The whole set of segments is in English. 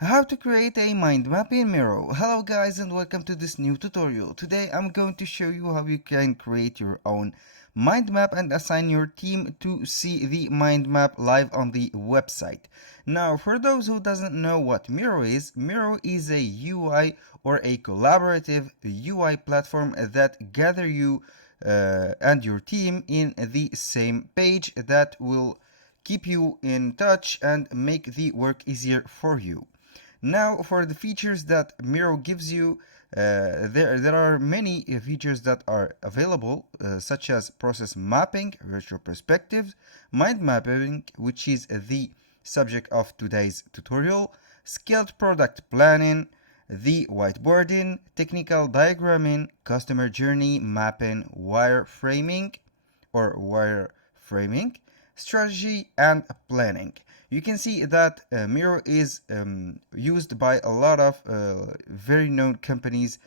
How to create a mind map in Miro. Hello guys and welcome to this new tutorial. Today I'm going to show you how you can create your own mind map and assign your team to see the mind map live on the website. Now for those who doesn't know what Miro is a UI or a collaborative UI platform that gather you and your team in the same page that will keep you in touch and make the work easier for you. Now, for the features that Miro gives you, there are many features that are available, such as process mapping, virtual perspectives, mind mapping, which is the subject of today's tutorial, scaled product planning, the whiteboarding, technical diagramming, customer journey mapping, wireframing, strategy, and planning. You can see that Miro is used by a lot of very known companies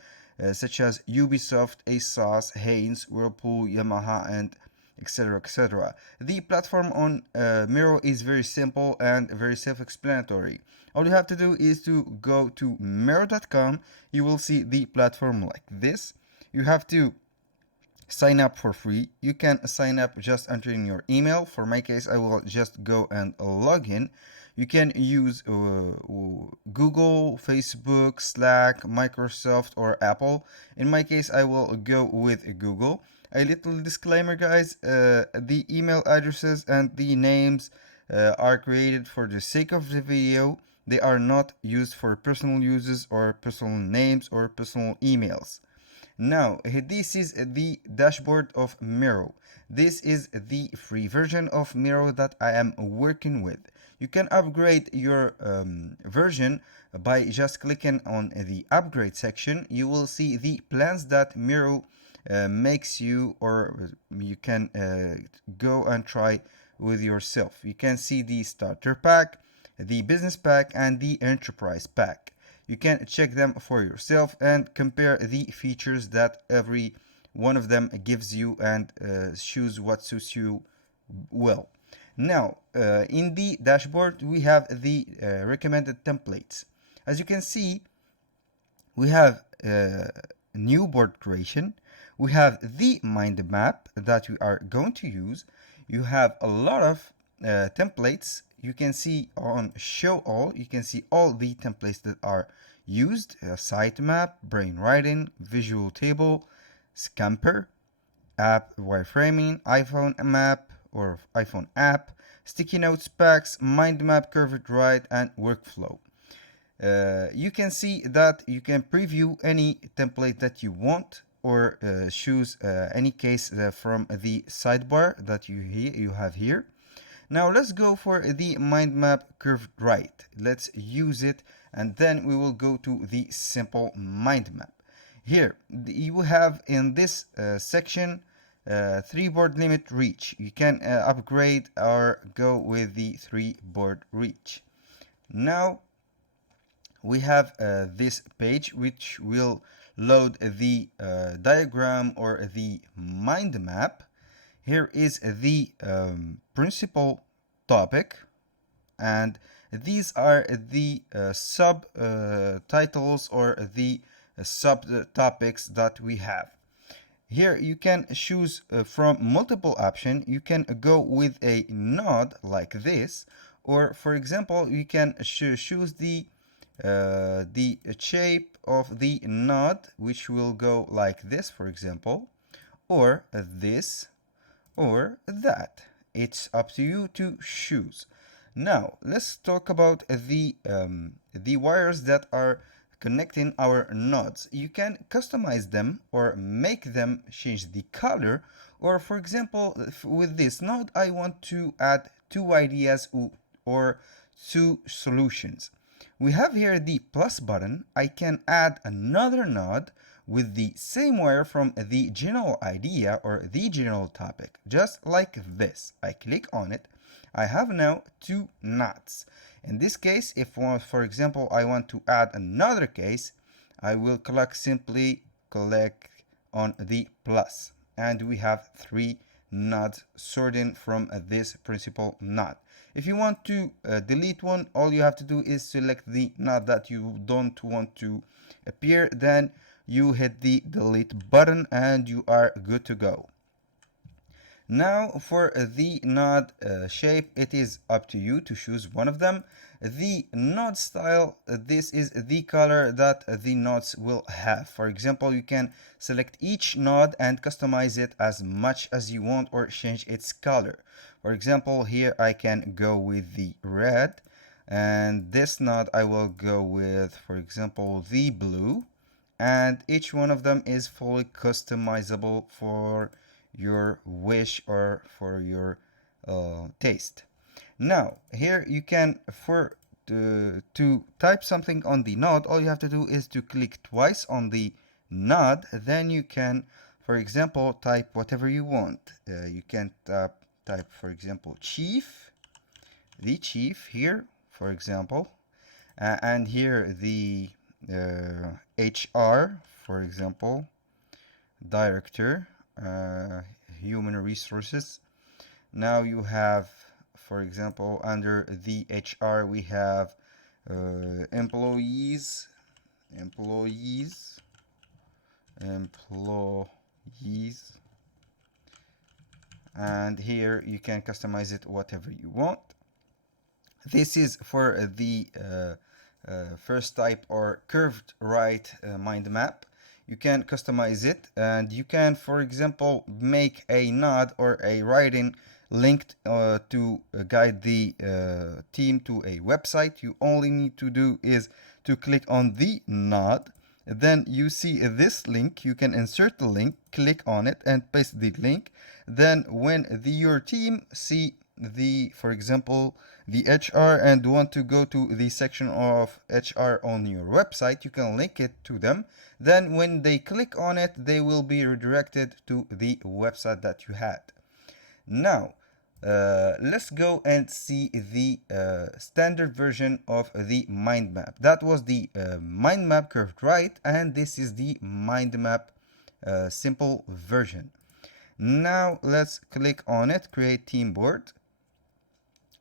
such as Ubisoft, ASOS, Haynes, Whirlpool, Yamaha, and etc. etc. The platform on Miro is very simple and very self-explanatory. All you have to do is to go to Miro.com. You will see the platform like this. You have to sign up for free. You can sign up just entering your email. For my case, I will just go and log in. You can use Google, Facebook, Slack, Microsoft, or Apple. In my case, I will go with Google. A little disclaimer, guys, the email addresses and the names are created for the sake of the video. They are not used for personal uses or personal names or personal emails. Now, this is the dashboard of Miro. This is the free version of Miro that I am working with. You can upgrade your version by just clicking on the upgrade section. You will see the plans that Miro makes you, or you can go and try with yourself. You can see the starter pack, the business pack, and the enterprise pack. You can check them for yourself and compare the features that every one of them gives you and choose what suits you well. Now, in the dashboard, we have the recommended templates. As you can see, we have new board creation. We have the mind map that we are going to use. You have a lot of templates. You can see on show all, you can see all the templates that are used: sitemap, brainwriting, visual table, scamper, app wireframing, iPhone map or iPhone app, sticky notes packs, mind map, curved write, and workflow. You can see that you can preview any template that you want, or choose any case from the sidebar that you have here. Now let's go for the mind map curved right. Let's use it, and then we will go to the simple mind map. Here you have in this section 3 board limit reach. You can upgrade or go with the 3 board reach. Now we have this page which will load the diagram or the mind map. Here is the principal topic, and these are the subtitles or the subtopics that we have. Here you can choose from multiple options. You can go with a node like this, or for example, you can choose the shape of the node, which will go like this, for example, or this, or that. It's up to you to choose. Now let's talk about the wires that are connecting our nodes. You can customize them or make them change the color, or for example, with this node I want to add 2 ideas or 2 solutions. We have here the plus button. I can add another node with the same wire from the general idea or the general topic, just like this. I click on it. I have now 2 nodes. In this case, if for example I want to add another case, I will simply click on the plus, and we have 3 nodes sorting from this principal node. If you want to delete one, all you have to do is select the node that you don't want to appear, then you hit the delete button and you are good to go. Now for the node shape, it is up to you to choose one of them. The node style, this is the color that the nodes will have. For example, you can select each node and customize it as much as you want or change its color. For example, here I can go with the red, and this node I will go with, for example, the blue, and each one of them is fully customizable for your wish or for your taste. Now here you can, to type something on the node, all you have to do is to click twice on the node, then you can, for example, type whatever you want. You can type, for example, chief, the chief here, for example, and here the HR, for example, director, human resources. Now you have, for example, under the HR we have employees, and here you can customize it whatever you want. This is for the first type, or curved right mind map. You can customize it, and you can, for example, make a node or a writing linked to guide the team to a website. You only need to do is to click on the node, then you see this link. You can insert the link, click on it and paste the link. Then when your team see the, for example, the HR and want to go to the section of HR on your website, you can link it to them. Then when they click on it, they will be redirected to the website that you had. Now let's go and see the standard version of the mind map. That was the mind map curved right, and this is the mind map simple version. Now let's click on it, create team board.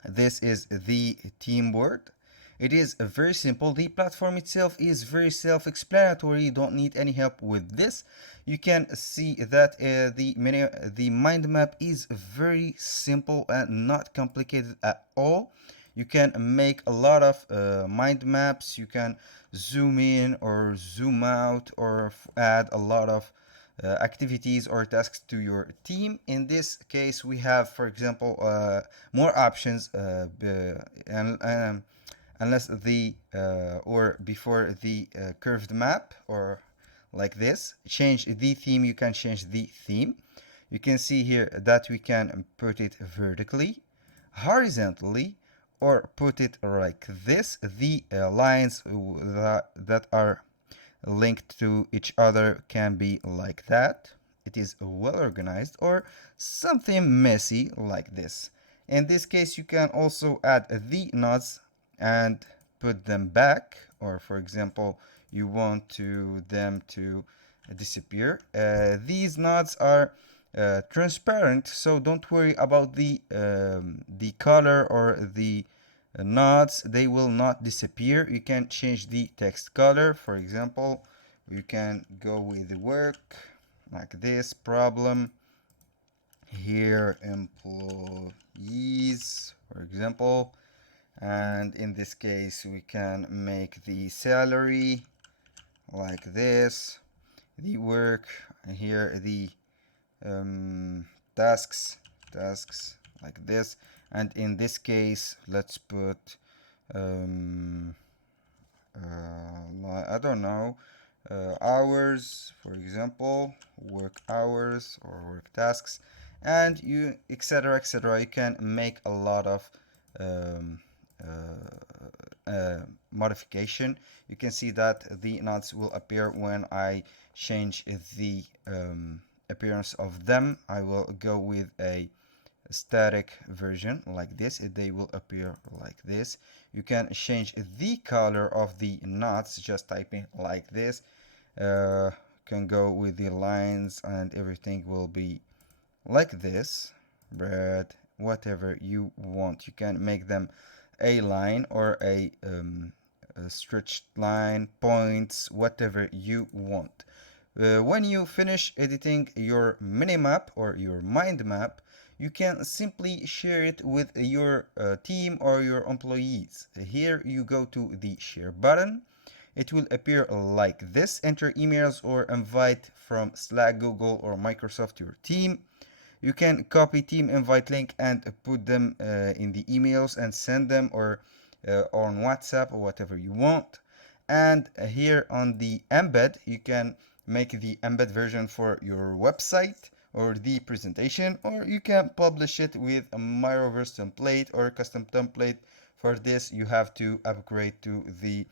This is the team board. It is very simple. The platform itself is very self-explanatory. You don't need any help with this. You can see that the mind map is very simple and not complicated at all. You can make a lot of mind maps. You can zoom in or zoom out or add a lot of activities or tasks to your team. In this case, we have, for example, more options unless the or before the curved map, or like this, change the theme. You can change the theme. You can see here that we can put it vertically, horizontally, or put it like this. The lines that are linked to each other can be like that. It is well organized, or something messy like this. In this case, you can also add the nodes and put them back, or for example, you want them to disappear. These nodes are transparent, so don't worry about the color or the nodes. They will not disappear. You can change the text color. For example, you can go with the work like this, problem, here employees, for example, and in this case we can make the salary like this, the work, and here the tasks like this. And in this case, let's put I don't know, hours, for example, work hours or work tasks, and you etc etc. You can make a lot of modification. You can see that the nodes will appear when I change the appearance of them. I will go with a static version like this. They will appear like this. You can change the color of the nodes just typing like this. Can go with the lines and everything will be like this, red, whatever you want. You can make them a line or a stretched line, points, whatever you want. When you finish editing your mini map or your mind map, you can simply share it with your team or your employees. Here you go to the share button. It will appear like this. Enter emails or invite from Slack, Google, or Microsoft to your team. You can copy team invite link and put them in the emails and send them, or on WhatsApp, or whatever you want. And here on the embed, you can make the embed version for your website or the presentation, or you can publish it with a Miroverse template or custom template. For this, you have to upgrade to the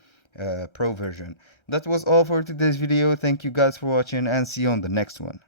pro version. That was all for today's video. Thank you guys for watching, and see you on the next one.